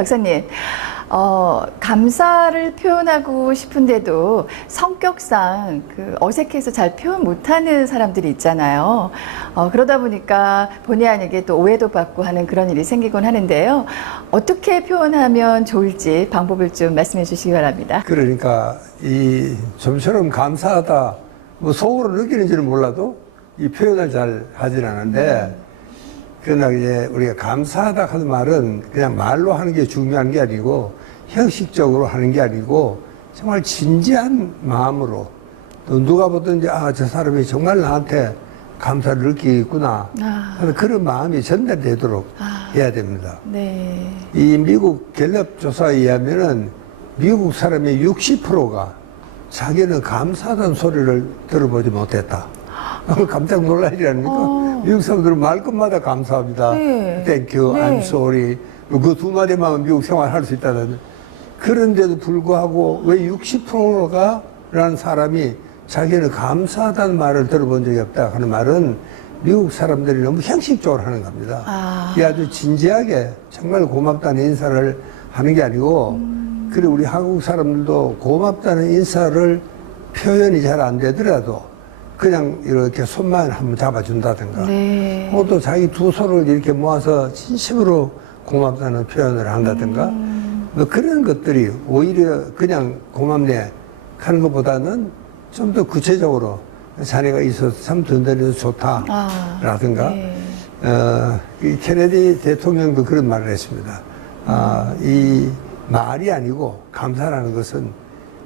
박사님, 감사를 표현하고 싶은데도 성격상 어색해서 잘 표현 못하는 사람들이 있잖아요. 그러다 보니까 본의 아니게 또 오해도 받고 하는 그런 일이 생기곤 하는데요. 어떻게 표현하면 좋을지 방법을 좀 말씀해 주시기 바랍니다. 그러니까 좀처럼 감사하다, 뭐 속으로 느끼는지는 몰라도 이 표현을 잘 하진 않은데, 그러나 이제 우리가 감사하다 하는 말은 그냥 말로 하는 게 중요한 게 아니고 형식적으로 하는 게 아니고 정말 진지한 마음으로, 또 누가 보든지 저 사람이 정말 나한테 감사를 느끼겠구나 하는 그런 마음이 전달되도록 해야 됩니다. 네. 이 미국 갤럽 조사에 의하면은 미국 사람의 60%가 자기는 감사하다는 소리를 들어보지 못했다. 깜짝 놀랄 일 아닙니까? 미국 사람들은 말끝마다 감사합니다. 네. Thank you, 네. I'm sorry. 그 두 마디만 하면 미국 생활 할 수 있다는. 그런데도 불구하고 왜 60%가 라는 사람이 자기는 감사하다는 말을 들어본 적이 없다 하는 말은 미국 사람들이 너무 형식적으로 하는 겁니다. 이게 아주 진지하게 정말 고맙다는 인사를 하는 게 아니고, 그리고 우리 한국 사람들도 고맙다는 인사를 표현이 잘 안 되더라도 그냥 이렇게 손만 한번 잡아준다든가, 네. 또 자기 두 손을 이렇게 모아서 진심으로 고맙다는 표현을 한다든가, 뭐 그런 것들이 오히려 그냥 고맙네 하는 것보다는 좀 더 구체적으로 자네가 있어서 참 든든해서 좋다라든가, 네. 이 케네디 대통령도 그런 말을 했습니다. 이 말이 아니고 감사라는 것은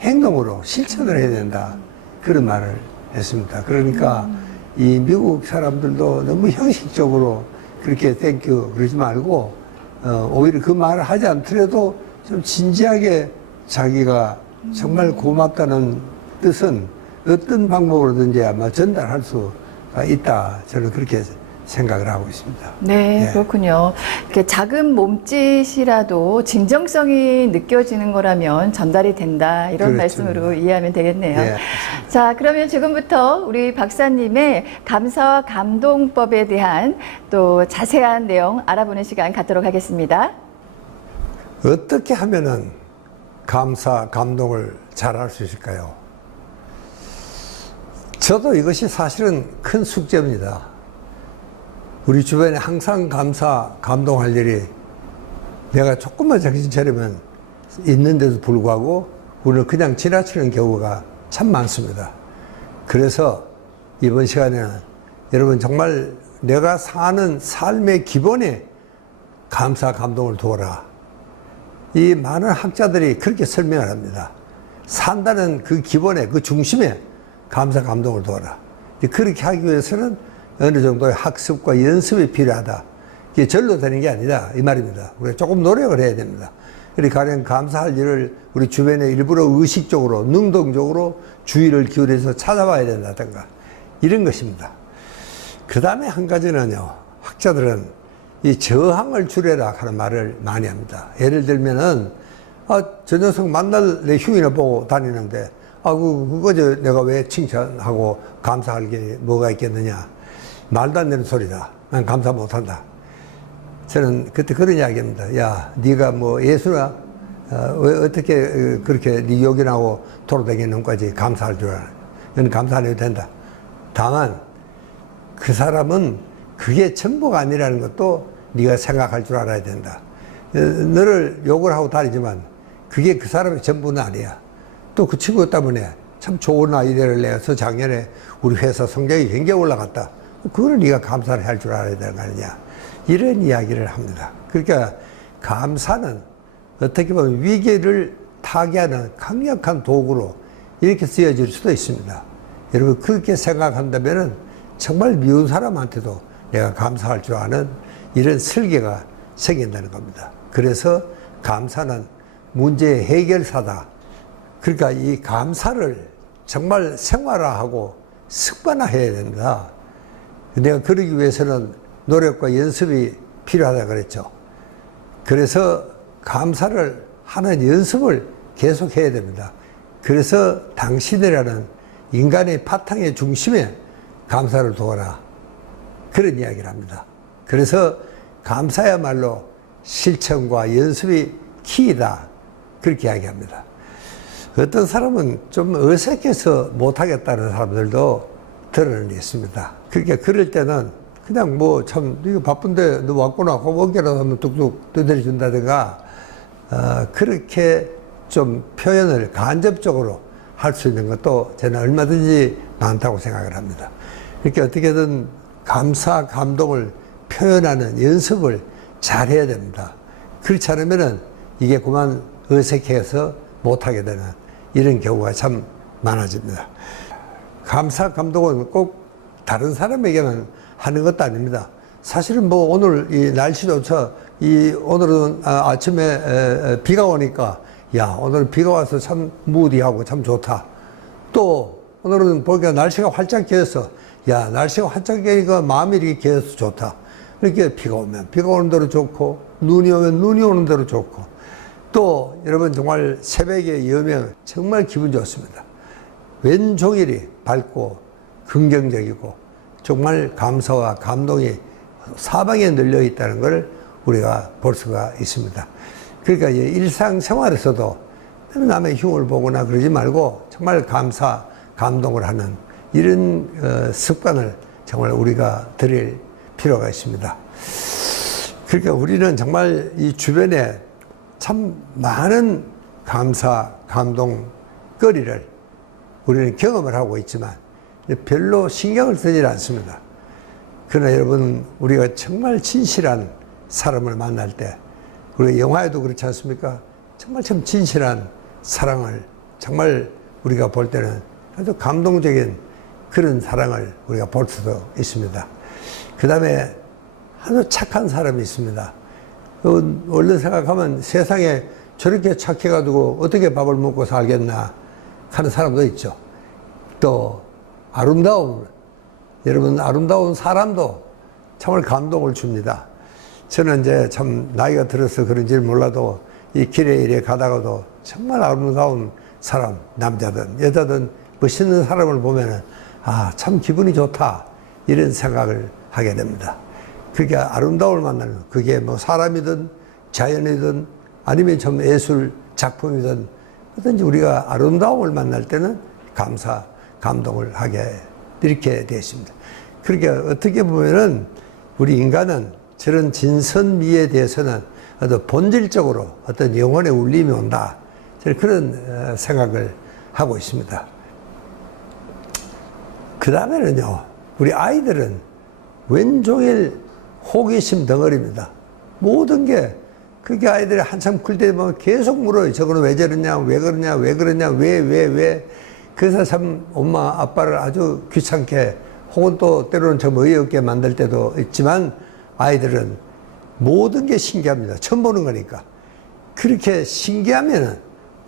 행동으로 실천을 해야 된다, 그런 말을 했습니다. 그러니까 이 미국 사람들도 너무 형식적으로 그렇게 땡큐 그러지 말고, 오히려 그 말을 하지 않더라도 좀 진지하게 자기가 정말 고맙다는 뜻은 어떤 방법으로든지 아마 전달할 수가 있다, 저는 그렇게 생각을 하고 있습니다. 네, 예. 그렇군요. 이렇게 작은 몸짓이라도 진정성이 느껴지는 거라면 전달이 된다, 이런 그렇죠. 말씀으로 이해하면 되겠네요. 예, 자, 그러면 지금부터 우리 박사님의 감사와 감동법에 대한 또 자세한 내용 알아보는 시간 갖도록 하겠습니다. 어떻게 하면은 감사, 감동을 잘할 수 있을까요? 저도 이것이 사실은 큰 숙제입니다. 우리 주변에 항상 감사, 감동할 일이 내가 조금만 정신 차리면 있는데도 불구하고 우리는 그냥 지나치는 경우가 참 많습니다. 그래서 이번 시간에는 여러분 정말 내가 사는 삶의 기본에 감사, 감동을 두어라. 이 많은 학자들이 그렇게 설명을 합니다. 산다는 그 기본에, 그 중심에 감사, 감동을 두어라. 그렇게 하기 위해서는 어느 정도의 학습과 연습이 필요하다. 이게 절로 되는 게 아니다, 이 말입니다. 우리가 조금 노력을 해야 됩니다. 그러니까 가령 감사할 일을 우리 주변에 일부러 의식적으로, 능동적으로 주의를 기울여서 찾아봐야 된다든가, 이런 것입니다. 그 다음에 한 가지는요, 학자들은 이 저항을 줄여라 하는 말을 많이 합니다. 예를 들면은, 저 녀석 만날 내 휴인을 보고 다니는데, 그거 내가 왜 칭찬하고 감사할 게 뭐가 있겠느냐. 말도 안 되는 소리다. 난 감사 못한다. 저는 그때 그런 이야기합니다. 야, 네가 뭐 예수나 왜 어떻게 그렇게 네 요긴하고 돌아다니는 것까지 감사할 줄 알아. 너는 감사 안 해도 된다. 다만 그 사람은 그게 전부가 아니라는 것도 네가 생각할 줄 알아야 된다. 너를 욕을 하고 다니지만 그게 그 사람의 전부는 아니야. 또 그 친구 때문에 참 좋은 아이디어를 내서 작년에 우리 회사 성적이 굉장히 올라갔다. 그거는 네가 감사를 할 줄 알아야 되는 거 아니냐. 이런 이야기를 합니다. 그러니까 감사는 어떻게 보면 위기를 타개하는 강력한 도구로 이렇게 쓰여질 수도 있습니다. 여러분 그렇게 생각한다면 정말 미운 사람한테도 내가 감사할 줄 아는 이런 설계가 생긴다는 겁니다. 그래서 감사는 문제의 해결사다. 그러니까 이 감사를 정말 생활화하고 습관화해야 된다. 내가 그러기 위해서는 노력과 연습이 필요하다 그랬죠. 그래서 감사를 하는 연습을 계속 해야 됩니다. 그래서 당신이라는 인간의 바탕의 중심에 감사를 두어라. 그런 이야기를 합니다. 그래서 감사야말로 실천과 연습이 키이다. 그렇게 이야기합니다. 어떤 사람은 좀 어색해서 못하겠다는 사람들도 드러는 있습니다. 그러니까 그럴 때는 그냥 뭐 참 이거 바쁜데 너 왔구나 하고 어깨라도 한번 뚝뚝 두드려 준다든가 그렇게 좀 표현을 간접적으로 할 수 있는 것도 저는 얼마든지 많다고 생각을 합니다. 이렇게 어떻게든 감사, 감동을 표현하는 연습을 잘 해야 됩니다. 그렇지 않으면은 이게 그만 어색해서 못하게 되는 이런 경우가 참 많아집니다. 감사, 감동은 꼭 다른 사람에게만 하는 것도 아닙니다. 사실은 뭐 오늘 이 날씨조차 오늘은 아침에 비가 오니까 야, 오늘 비가 와서 참 무디하고 참 좋다. 또 오늘은 보니까 날씨가 활짝 개어서 야, 날씨가 활짝 개니까 마음이 이렇게 개어서 좋다. 이렇게 비가 오면 비가 오는 대로 좋고 눈이 오면 눈이 오는 대로 좋고 또 여러분 정말 새벽의 여명 정말 기분 좋습니다. 왼종일이 밝고 긍정적이고 정말 감사와 감동이 사방에 널려 있다는 걸 우리가 볼 수가 있습니다. 그러니까 일상생활에서도 남의 흉을 보거나 그러지 말고 정말 감사, 감동을 하는 이런 습관을 정말 우리가 들일 필요가 있습니다. 그러니까 우리는 정말 이 주변에 참 많은 감사, 감동거리를 우리는 경험을 하고 있지만 별로 신경을 쓰지 않습니다. 그러나 여러분, 우리가 정말 진실한 사람을 만날 때, 우리가 영화에도 그렇지 않습니까? 정말 참 진실한 사랑을 정말 우리가 볼 때는 아주 감동적인 그런 사랑을 우리가 볼 수도 있습니다. 그 다음에 아주 착한 사람이 있습니다. 원래 생각하면 세상에 저렇게 착해가지고 어떻게 밥을 먹고 살겠나 하는 사람도 있죠. 또 아름다움, 여러분 아름다운 사람도 정말 감동을 줍니다. 저는 이제 참 나이가 들어서 그런지 몰라도 이 길에 이래 가다가도 정말 아름다운 사람, 남자든 여자든 멋있는 사람을 보면은 아, 참 기분이 좋다 이런 생각을 하게 됩니다. 그게 아름다움을 만나는, 그게 뭐 사람이든 자연이든 아니면 좀 예술 작품이든 어떤지 우리가 아름다움을 만날 때는 감사, 감동을 하게 이렇게 되었습니다. 그러니까 어떻게 보면은 우리 인간은 저런 진선미에 대해서는 어떤 본질적으로 어떤 영혼의 울림이 온다. 저는 그런 생각을 하고 있습니다. 그 다음에는요, 우리 아이들은 왼종일 호기심 덩어리입니다. 모든 게, 그게 아이들이 한참 클 때 보면 계속 물어요. 저거는 왜 저러냐, 왜 그러냐, 왜 그러냐, 왜. 그래서 참 엄마, 아빠를 아주 귀찮게 혹은 또 때로는 좀 어이없게 만들 때도 있지만 아이들은 모든 게 신기합니다. 처음 보는 거니까. 그렇게 신기하면은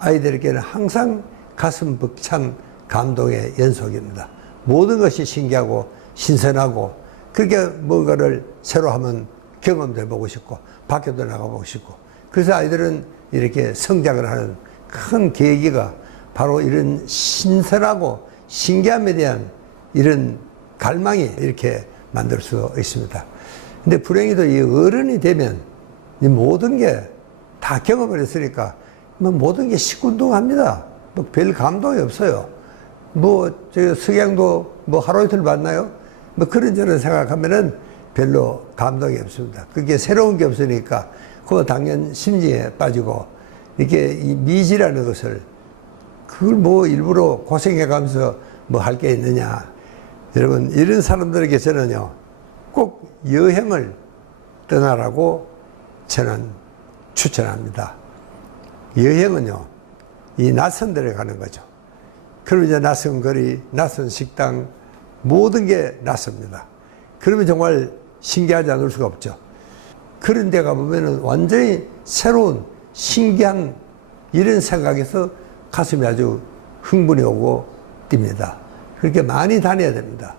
아이들에게는 항상 가슴 벅찬 감동의 연속입니다. 모든 것이 신기하고 신선하고 그렇게 뭔가를 새로 하면 경험도 해보고 싶고 밖에도 나가보고 싶고 그래서 아이들은 이렇게 성장을 하는 큰 계기가 바로 이런 신선하고 신기함에 대한 이런 갈망이 이렇게 만들 수 있습니다. 근데 불행히도 이 어른이 되면 이 모든 게 다 경험을 했으니까 뭐 모든 게 시큰둥합니다. 뭐 별 감동이 없어요. 뭐 저 석양도 뭐 하루 이틀 봤나요? 뭐 그런저런 생각하면은 별로 감동이 없습니다. 그게 새로운 게 없으니까 그 당연 심리에 빠지고 이렇게 이 미지라는 것을 그걸 뭐 일부러 고생해 가면서 뭐 할 게 있느냐. 여러분 이런 사람들에게 저는요 꼭 여행을 떠나라고 저는 추천합니다. 여행은요 이 낯선 데를 가는 거죠. 그러면 이제 낯선 거리, 낯선 식당 모든 게 낯섭니다. 그러면 정말 신기하지 않을 수가 없죠. 그런 데 가보면은 완전히 새로운 신기한 이런 생각에서 가슴이 아주 흥분이 오고 뜁니다. 그렇게 많이 다녀야 됩니다.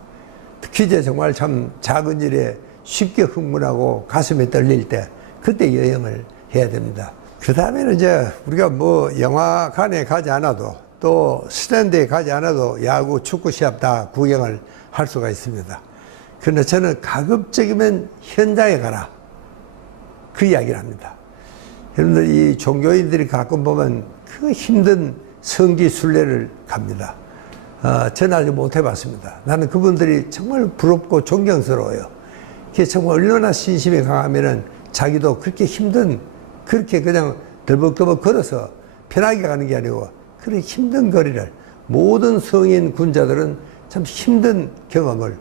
특히 이제 정말 참 작은 일에 쉽게 흥분하고 가슴이 떨릴 때 그때 여행을 해야 됩니다. 그 다음에는 이제 우리가 뭐 영화관에 가지 않아도 또 스탠드에 가지 않아도 야구, 축구 시합 다 구경을 할 수가 있습니다. 그런데 저는 가급적이면 현장에 가라. 그 이야기를 합니다. 여러분들 이 종교인들이 가끔 보면 그 힘든 성지 순례를 갑니다. 저는 아직 못 해봤습니다. 나는 그분들이 정말 부럽고 존경스러워요. 그게 정말 얼마나 신심이 강하면은 자기도 그렇게 힘든, 그렇게 그냥 덜벅덜벅 걸어서 편하게 가는 게 아니고 그런 힘든 거리를 모든 성인 군자들은 참 힘든 경험을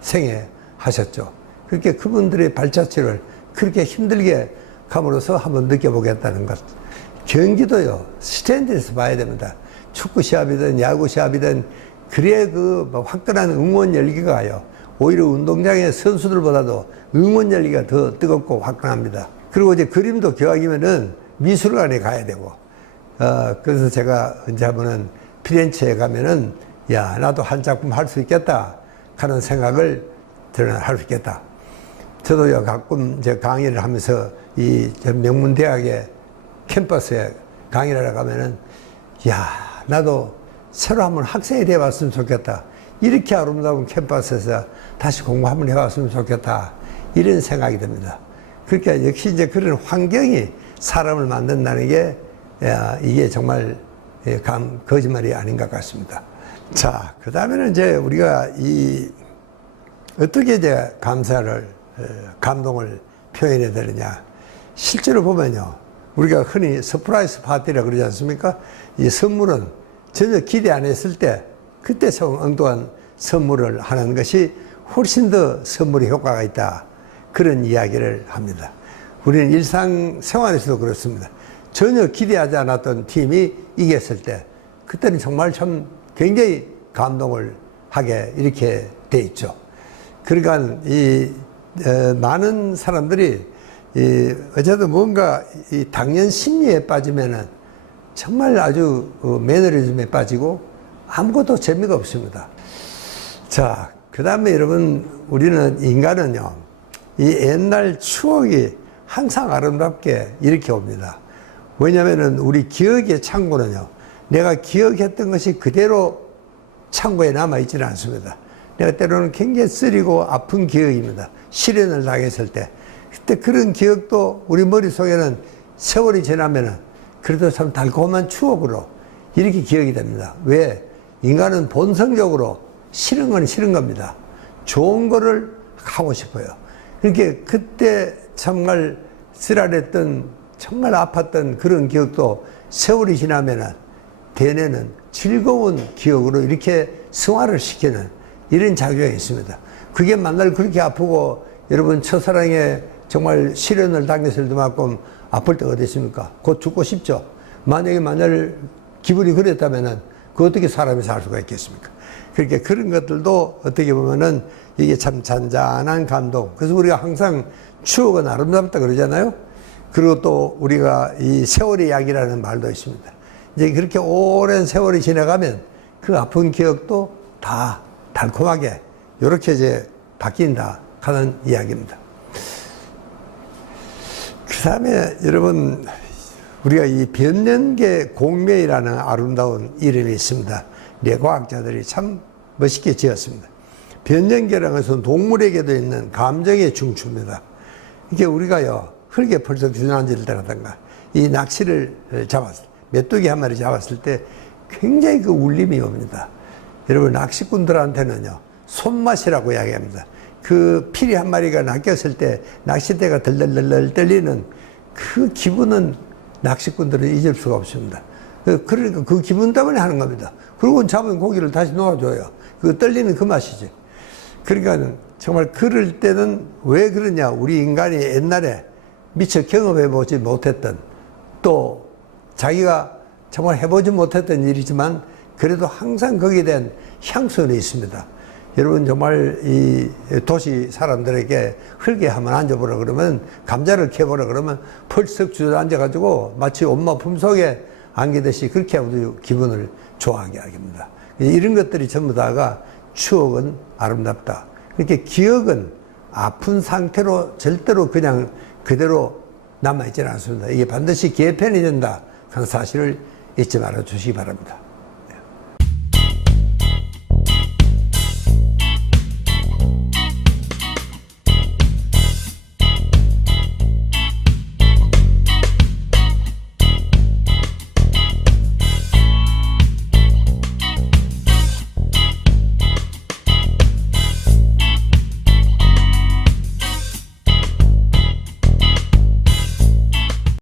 생애 하셨죠. 그렇게 그분들의 발자취를 그렇게 힘들게 감으로써 한번 느껴보겠다는 것. 경기도요, 스탠드에서 봐야 됩니다. 축구 시합이든 야구 시합이든 그래야 그 화끈한 응원 열기가 가요. 오히려 운동장의 선수들보다도 응원 열기가 더 뜨겁고 화끈합니다. 그리고 이제 그림도 기왕이면은 미술관에 가야 되고, 그래서 제가 언제 한번은 피렌체에 가면은 야, 나도 한 작품 할 수 있겠다 하는 생각을 저는 할 수 있겠다. 저도요, 가끔 이제 강의를 하면서 이 명문대학의 캠퍼스에 강의를 하러 가면은 야, 나도 새로 한번 학생이 되어봤으면 좋겠다. 이렇게 아름다운 캠퍼스에서 다시 공부 한번 해봤으면 좋겠다. 이런 생각이 듭니다. 그러니까 역시 이제 그런 환경이 사람을 만든다는 게 이게 정말 거짓말이 아닌 것 같습니다. 자, 그 다음에는 이제 우리가 어떻게 이제 감동을 표현해야 되느냐. 실제로 보면요. 우리가 흔히 서프라이즈 파티라고 그러지 않습니까? 이 선물은 전혀 기대 안 했을 때 그때 엉뚱한 선물을 하는 것이 훨씬 더 선물의 효과가 있다. 그런 이야기를 합니다. 우리는 일상생활에서도 그렇습니다. 전혀 기대하지 않았던 팀이 이겼을 때 그때는 정말 참 굉장히 감동을 하게 이렇게 돼 있죠. 그러니까 많은 사람들이 어쨌든 뭔가 이 당연 심리에 빠지면은 정말 아주 매너리즘에 빠지고 아무것도 재미가 없습니다. 자, 그 다음에 여러분, 우리는 인간은요, 이 옛날 추억이 항상 아름답게 이렇게 옵니다. 왜냐면은 우리 기억의 창고는요, 내가 기억했던 것이 그대로 창고에 남아있지는 않습니다. 내가 때로는 굉장히 쓰리고 아픈 기억입니다. 실현을 당했을 때. 그때 그런 기억도 우리 머릿속에는 세월이 지나면은 그래도 참 달콤한 추억으로 이렇게 기억이 됩니다. 왜? 인간은 본성적으로 싫은 건 싫은 겁니다. 좋은 거를 하고 싶어요. 그렇게 그때 정말 쓰라렸던, 정말 아팠던 그런 기억도 세월이 지나면은 대뇌는 즐거운 기억으로 이렇게 승화를 시키는 이런 작용이 있습니다. 그게 만날 그렇게 아프고 여러분 첫사랑에 정말 시련을 당했을 때만큼 아플 때가 어디 있습니까? 곧 죽고 싶죠. 만약에 만날 기분이 그랬다면은 그 어떻게 사람이 살 수가 있겠습니까? 그렇게 그런 것들도 어떻게 보면은 이게 참 잔잔한 감동. 그래서 우리가 항상 추억은 아름답다 그러잖아요. 그리고 또 우리가 이 세월의 약이라는 말도 있습니다. 이제 그렇게 오랜 세월이 지나가면 그 아픈 기억도 다 달콤하게 이렇게 이제 바뀐다 하는 이야기입니다. 그 다음에 여러분, 우리가 이 변연계 공매이라는 아름다운 이름이 있습니다. 뇌과학자들이 참 멋있게 지었습니다. 변연계라는 것은 동물에게도 있는 감정의 중추입니다. 이게 우리가요, 흙에 벌써 주저앉을 때라든가 이 낚시를 잡았을 때, 메뚜기 한 마리 잡았을 때 굉장히 그 울림이 옵니다. 여러분, 낚시꾼들한테는요, 손맛이라고 이야기합니다. 그 피리 한 마리가 낚였을 때 낚싯대가 덜덜덜 떨리는 그 기분은 낚시꾼들은 잊을 수가 없습니다. 그러니까 그 기분 때문에 하는 겁니다. 그리고 잡은 고기를 다시 놓아줘요. 그 떨리는 그 맛이지. 그러니까 정말 그럴 때는 왜 그러냐. 우리 인간이 옛날에 미처 경험해보지 못했던, 또 자기가 정말 해보지 못했던 일이지만 그래도 항상 거기에 대한 향수는 있습니다. 여러분, 정말 이 도시 사람들에게 흙에 한번 앉아보라 그러면, 감자를 캐보라 그러면 펄썩 주저앉아가지고 마치 온몸 품속에 안기듯이 그렇게 아주 기분을 좋아하게 합니다. 이런 것들이 전부 다가 추억은 아름답다. 이렇게 기억은 아픈 상태로 절대로 그냥 그대로 남아있지는 않습니다. 이게 반드시 개편이 된다 하는 사실을 잊지 말아 주시기 바랍니다.